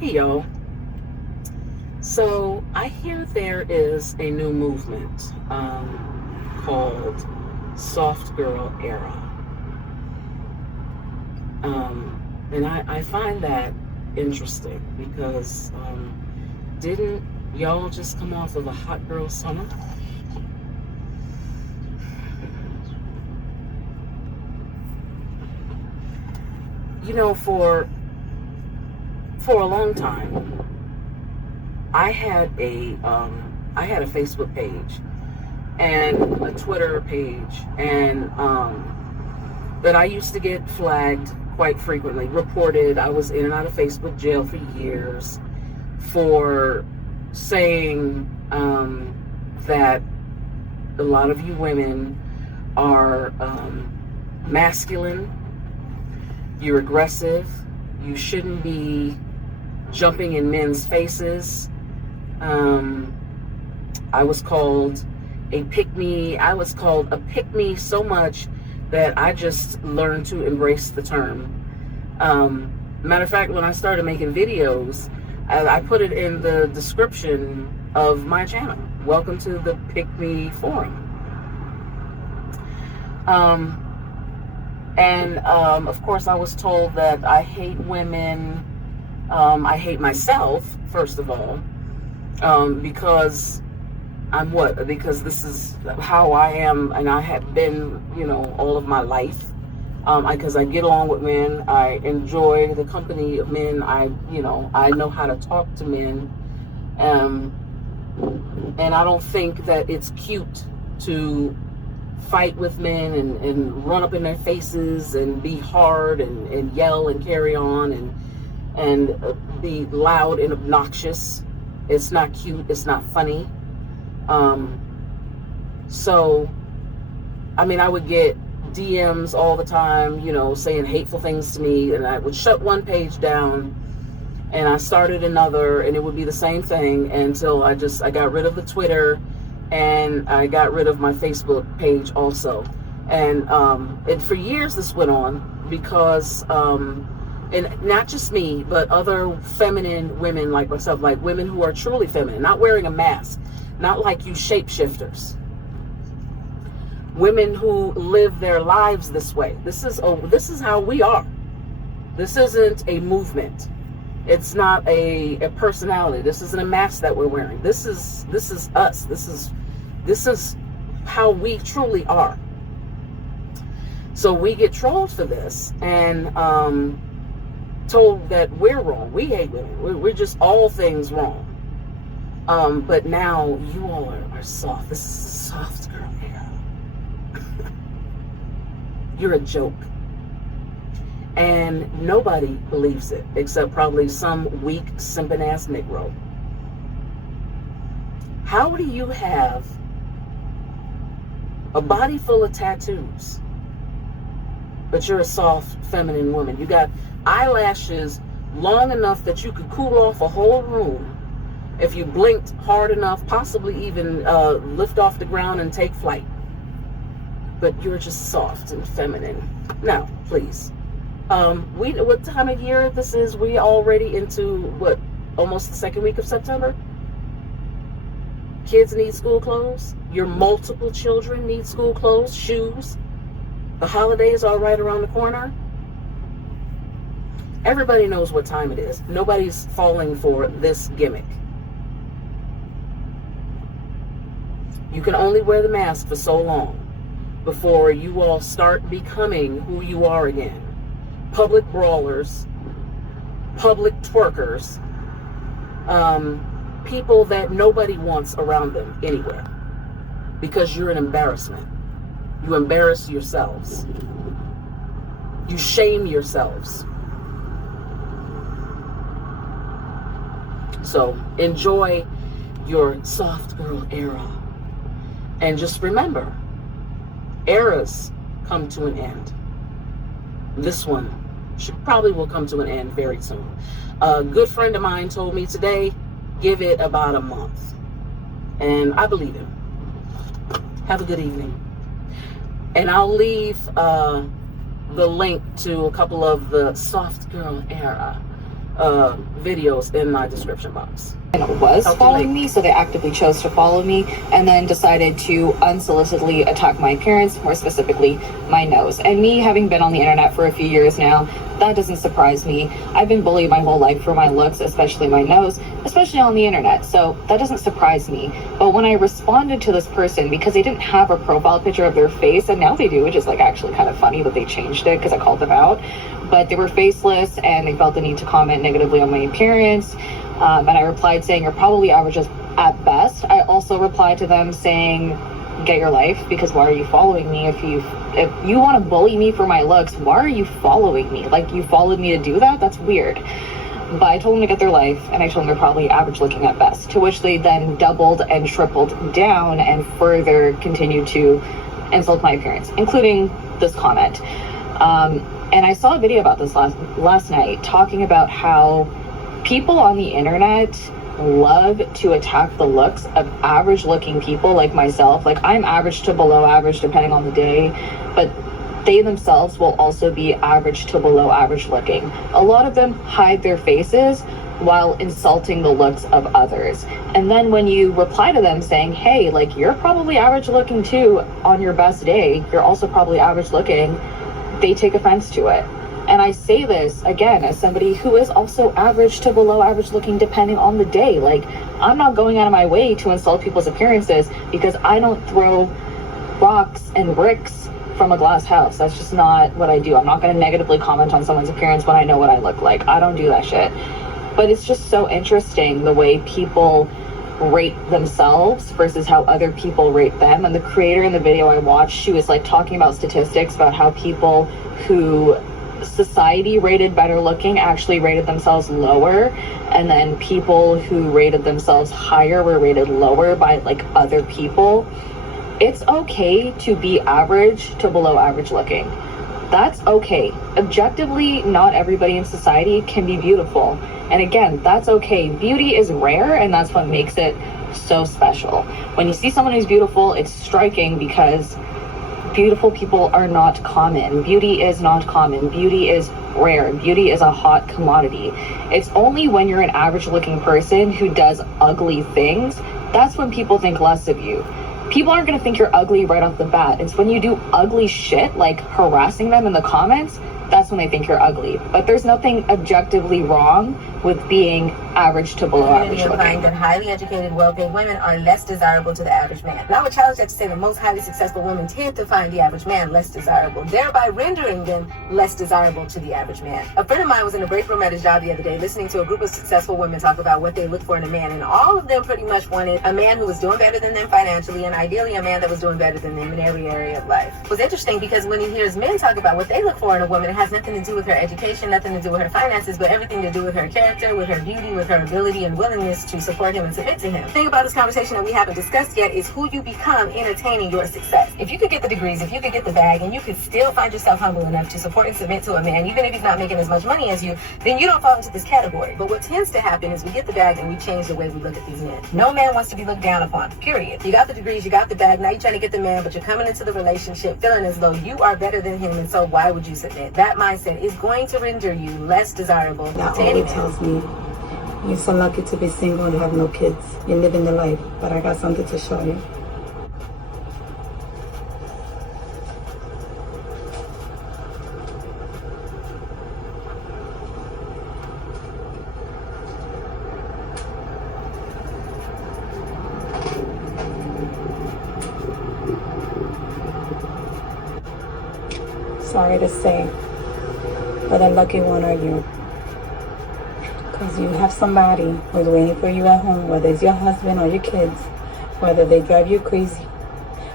Hey y'all. So I hear there is a new movement called Soft Girl Era. And I find that interesting because didn't y'all just come off of a hot girl summer? You know, for a long time, I had a Facebook page and a Twitter page, and that I used to get flagged quite frequently, reported. I was in and out of Facebook jail for years for saying that a lot of you women are masculine, you're aggressive, you shouldn't be jumping in men's faces. I was called a pick-me. I was called a pick-me so much that I just learned to embrace the term. Matter of fact, when I started making videos, I put it in the description of my channel. Welcome to the Pick-Me Forum. Of course, I was told that I hate women. I hate myself, first of all, because I'm what? Because this is how I am, and I have been, all of my life. Because I get along with men, I enjoy the company of men. I know how to talk to men, and I don't think that it's cute to fight with men and run up in their faces and be hard and yell and carry on and be loud and obnoxious. It's not cute. It's not funny. So, I would get DMs all the time, saying hateful things to me, and I would shut one page down and I started another, and it would be the same thing until I got rid of the Twitter, and I got rid of my Facebook page also. And for years this went on because and not just me, but other feminine women like myself, like women who are truly feminine, not wearing a mask, not like you shapeshifters. Women who live their lives this way. This is how we are. This isn't a movement. It's not a personality. This isn't a mask that we're wearing. This is us. This is how we truly are. So we get trolled for this and told that we're wrong. We hate women. We're just all things wrong. But now you all are soft. This is a soft girl era. You're a joke. And nobody believes it except probably some weak, simping ass Negro. How do you have a body full of tattoos, but you're a soft, feminine woman? You got eyelashes long enough that you could cool off a whole room if you blinked hard enough, possibly even lift off the ground and take flight. But you're just soft and feminine. Now, please. What time of year this is? We already into almost the second week of September? Kids need school clothes. Your multiple children need school clothes, shoes. The holidays are right around the corner. Everybody knows what time it is. Nobody's falling for this gimmick. You can only wear the mask for so long before you all start becoming who you are again. Public brawlers, public twerkers, people that nobody wants around them anywhere because you're an embarrassment. You embarrass yourselves. You shame yourselves. So enjoy your soft girl era. And just remember, eras come to an end. This one probably will come to an end very soon. A good friend of mine told me today, give it about a month. And I believe him. Have a good evening. And I'll leave the link to a couple of the soft girl era videos in my description box. And was following me, so they actively chose to follow me, and then decided to unsolicitedly attack my appearance, more specifically my nose. And me having been on the internet for a few years now, that doesn't surprise me. I've been bullied my whole life for my looks, especially my nose, especially on the internet, so that doesn't surprise me. But when I responded to this person, because they didn't have a profile picture of their face, and now they do, which is like actually kind of funny that they changed it because I called them out, but they were faceless and they felt the need to comment negatively on my appearance. And I replied saying, you're probably average at best. I also replied to them saying, get your life, because why are you following me? If you want to bully me for my looks, why are you following me? Like, you followed me to do that? That's weird. But I told them to get their life, and I told them they're probably average looking at best, to which they then doubled and tripled down and further continued to insult my appearance, including this comment. And I saw a video about this last night, talking about how people on the internet love to attack the looks of average looking people like myself. Like, I'm average to below average depending on the day, but they themselves will also be average to below average looking. A lot of them hide their faces while insulting the looks of others. And then when you reply to them saying, hey, like, you're probably average looking too on your best day, you're also probably average looking, they take offense to it. And I say this, again, as somebody who is also average to below average looking depending on the day. Like, I'm not going out of my way to insult people's appearances because I don't throw rocks and bricks from a glass house. That's just not what I do. I'm not going to negatively comment on someone's appearance when I know what I look like. I don't do that shit. But it's just so interesting the way people rate themselves versus how other people rate them. And the creator in the video I watched, she was like talking about statistics about how people who society rated better looking actually rated themselves lower, and then people who rated themselves higher were rated lower by like other people. It's okay to be average to below average looking. That's okay. Objectively, not everybody in society can be beautiful. And again, that's okay. Beauty is rare, and that's what makes it so special. When you see someone who's beautiful, it's striking because beautiful people are not common. Beauty is not common. Beauty is rare. Beauty is a hot commodity. It's only when you're an average looking person who does ugly things, that's when people think less of you. People aren't going to think you're ugly right off the bat. It's when you do ugly shit, like harassing them in the comments, that's when they think you're ugly. But there's nothing objectively wrong with being average to below average looking. Find that highly educated, well-paid women are less desirable to the average man. And I would challenge that to say that most highly successful women tend to find the average man less desirable, thereby rendering them less desirable to the average man. A friend of mine was in a break room at his job the other day listening to a group of successful women talk about what they look for in a man, and all of them pretty much wanted a man who was doing better than them financially, and ideally a man that was doing better than them in every area of life. It was interesting because when he hears men talk about what they look for in a woman, it has nothing to do with her education, nothing to do with her finances, but everything to do with her character, with her beauty, with her ability and willingness to support him and submit to him. The thing about this conversation that we haven't discussed yet is who you become in attaining your success. If you could get the degrees, if you could get the bag, and you could still find yourself humble enough to support and submit to a man, even if he's not making as much money as you, then you don't fall into this category. But what tends to happen is we get the bag and we change the way we look at these men. No man wants to be looked down upon, period. You got the degrees, you got the bag, now you're trying to get the man, but you're coming into the relationship feeling as though you are better than him, and so why would you submit? That mindset is going to render you less desirable That to any always tells me, you're so lucky to be single and have no kids. You're living the life, but I got something to show you. Sorry to say, but a lucky one are you. Because you have somebody who's waiting for you at home, whether it's your husband or your kids, whether they drive you crazy,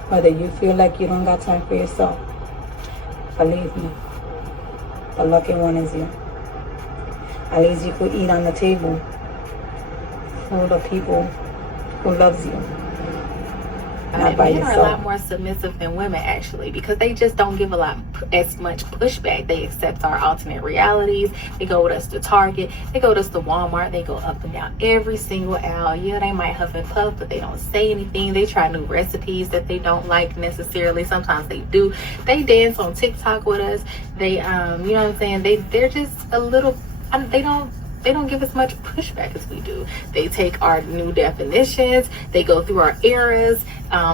whether you feel like you don't got time for yourself. Believe me, the lucky one is you. At least you could eat on the table full of people who loves you. Not by men yourself. are a lot more submissive than women, actually, because they just don't give as much pushback. They accept our alternate realities. They go with us to Target. They go with us to Walmart. They go up and down every single aisle. Yeah, they might huff and puff, but they don't say anything. They try new recipes that they don't like necessarily. Sometimes they do. They dance on TikTok with us. They, you know what I'm saying? They're just a little. They don't they don't give as much pushback as we do. They take our new definitions, they go through our eras,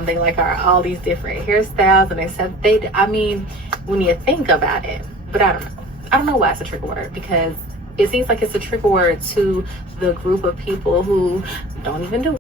they like all these different hairstyles, and I mean, when you think about it, but I don't know why it's a trigger word, because it seems like it's a trigger word to the group of people who don't even do